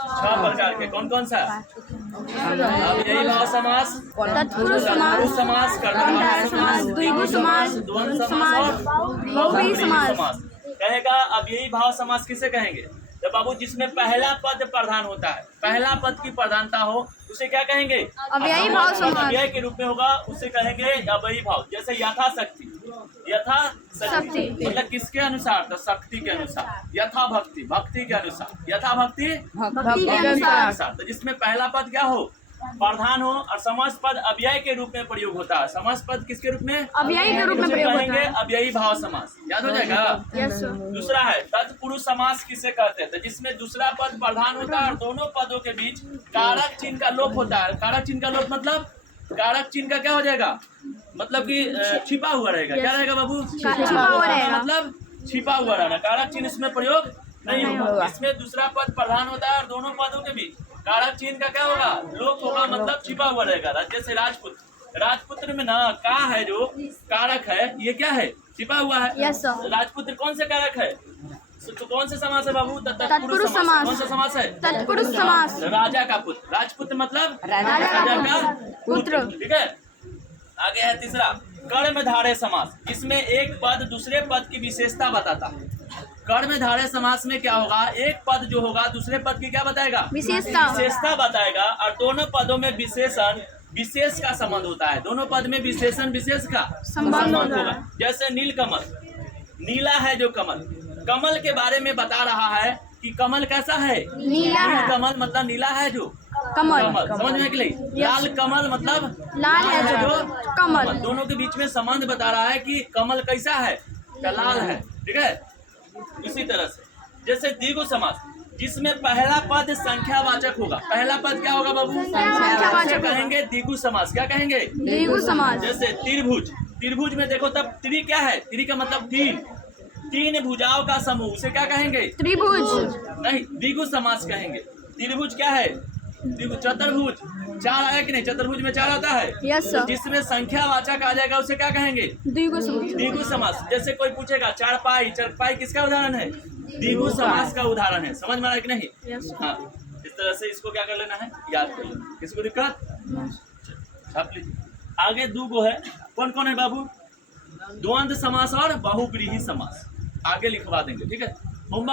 6 प्रकार के। कौन कौन सा? अब यही भाव समास, तत्पुरुष तत्पुरुष समास, कर्मधारय समास, द्विगु समास, द्वंद्व समास और बहुव्रीहि समास। कहेगा अब यही भाव समास किसे कहेंगे? तो बाबू जिसमें पहला पद प्रधान होता है, पहला पद की प्रधानता हो उसे क्या कहेंगे? अव्ययी भाव समास। अव्यय के रूप में होगा उसे कहेंगे अव्ययी भाव। जैसे यथाशक्ति, यथाशक्ति मतलब किसके अनुसार? तो शक्ति के अनुसार। यथा भक्ति, भक्ति के अनुसार। यथा भक्ति, भक्ति के अनुसार। तो जिसमें पहला पद क्या हो? प्रधान हो। और समास पद अव्यय के रूप में प्रयोग होता है। समास पद किसके रूप में? अव्ययी के रूप में प्रयोग होता है। अव्ययी भाव समास। याद हो जाएगा? यस। दूसरा है तत्पुरुष समास किसे कहते हैं? तो जिसमें दूसरा पद प्रधान होता है और दोनों पदों के बीच कारक चिन्ह का लोप होता है। कारक चिन्ह का लोप मतलब कारक चिन्ह का क्या हो जाएगा? मतलब कि छिपा हुआ रहेगा। क्या रहेगा बाबू? छिपा हुआ रहेगा। मतलब छिपा हुआ रहना। कारक चिन्ह इसमें प्रयोग नहीं होगा। इसमें दूसरा पद प्रधान होता है और दोनों पदों के बीच कारक चिन्ह का क्या होगा? लोप होगा, मतलब छिपा हुआ रहेगा। जैसे राजपुत्र, राजपुत्र में ना का है जो कारक है ये क्या है? छिपा हुआ है। Yes sir. राजपुत्र कौन से कारक है? तो कौन से समास है बाबू? तत्पुरुष समास। कौन सा समास है? तत्पुरुष समास। राजा का पुत्र। राजपुत्र मतलब राजा का पुत्र। ठीक है। आगे है तीसरा कर्मधारय समास। इसमें एक पद दूसरे पद की विशेषता बताता है। कर्मधारय समास में क्या होगा? एक पद जो होगा दूसरे पद की क्या बताएगा? विशेषता बताएगा। और दोनों पदों में विशेषण विशेष का संबंध होता है। दोनों पद में विशेषण विशेष का संबंध होगा। जैसे नीलकमल, नीला है जो कमल, कमल के बारे में बता रहा है कि कमल कैसा है? नीला है। कमल मतलब नीला है जो कमल। समझ में कि नहीं? लाल कमल मतलब लाल है जो कमल। दोनों के बीच में संबंध बता रहा है कि कमल कैसा है? लाल है। ठीक है। इसी तरह से जैसे द्विगु समास, जिसमें पहला पद संख्यावाचक होगा। पहला पद क्या होगा बाबू? संख्यावाचक कहेंगे द्विगु समास। क्या कहेंगे? द्विगु समास। जैसे त्रिभुज, त्रिभुज में देखो तब त्रि क्या है? त्रि का मतलब तीन, तीन भुजाओं का समूह, उसे क्या कहेंगे? त्रिभुज नहीं, द्विगु समास कहेंगे। त्रिभुज क्या है? चतुर्भुज, चार आया कि नहीं? चतुर्भुज में चार आता है। Yes sir. जिसमें संख्यावाचक आ जाएगा उसे क्या कहेंगे? द्विगु समास। द्विगु समास। जैसे कोई पूछेगा चारपाई, चारपाई किसका उदाहरण है? द्विगु समास का उदाहरण है। समझ में आया कि नहीं? यस। हाँ, इस तरह से इसको क्या कर लेना है? याद कर लेना। किसी को दिक्कत? छाप लीजिए। आगे दो गो है। कौन कौन है बाबू? द्वंद्व समास और बहुव्रीहि समास। आगे लिखवा देंगे। ठीक है। होमवर्क